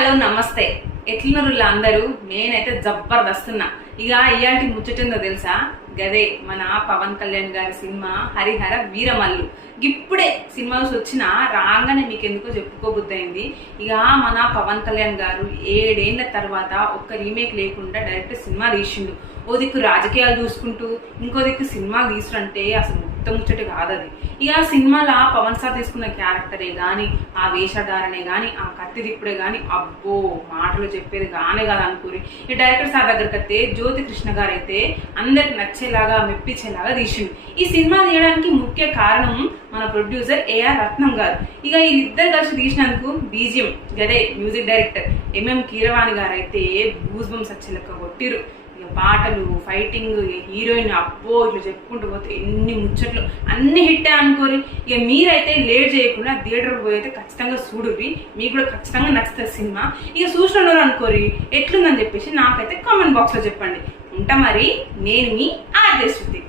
Hello నమస్తే, ఎట్లున్నారు అందరూ? నేనైతే జబర్దస్తున్నా. ఇక ఇయాల్టి ముచ్చటందో తెలుసా? గదే మన పవన్ కళ్యాణ్ గారి సినిమా హరిహర వీరమల్లు. ఇప్పుడే సినిమా వచ్చిన రాగానే మీకు ఎందుకో చెప్పుకోబుద్దయింది. ఇక మన పవన్ కళ్యాణ్ గారు 7 ఏళ్ల తర్వాత ఒక్క రీమేక్ లేకుండా డైరెక్ట్ సినిమా తీసిండు. ఓ దిక్కు రాజకీయాలు చూసుకుంటూ ఇంకో దిక్కు సినిమాలు తీసురంటే అసలు మొత్తం ముచ్చటి కాదు అది. ఇక సినిమాలో పవన్ సార్ తీసుకున్న క్యారెక్టరే గాని, ఆ వేషధారణే గాని, ఆ కత్తి తిప్పుడే గాని, అబ్బో మాటలు చెప్పేది గానే కాదు అనుకోరి. ఈ డైరెక్టర్ సార్ దగ్గరికి అయితే జ్యోతి కృష్ణ గారు అయితే అందరికి నచ్చేలాగా మెప్పించేలాగా తీసిండు. ఈ సినిమా తీయడానికి ముఖ్య కారణం మన ప్రొడ్యూసర్ ఏఆర్ రత్నం గారు. ఇక వీళ్ళిద్దరు కలిసి తీసినందుకు బీజిఎం గదే మ్యూజిక్ డైరెక్టర్ ఎంఎం కీరవాణి గారు అయితే గూస్ బంప్స్ వచ్చే లెక్క కొట్టిరు. పాటలు, ఫైటింగ్, హీరోయిన్ అబ్బో ఇట్లా చెప్పుకుంటూ పోతే ఎన్ని ముచ్చట్లు, అన్ని హిట్టే అనుకోరి. ఇక మీరైతే లేట్ చేయకుండా థియేటర్కి పోయి అయితే ఖచ్చితంగా చూడుర్రి, మీకు కూడా ఖచ్చితంగా నచ్చుతుంది సినిమా. ఇక చూసిన అనుకోరి ఎట్లుందని చెప్పేసి నాకైతే కామెంట్ బాక్స్ లో చెప్పండి. ఉంటా మరి, నేను మీ ఆర్జే శృతి.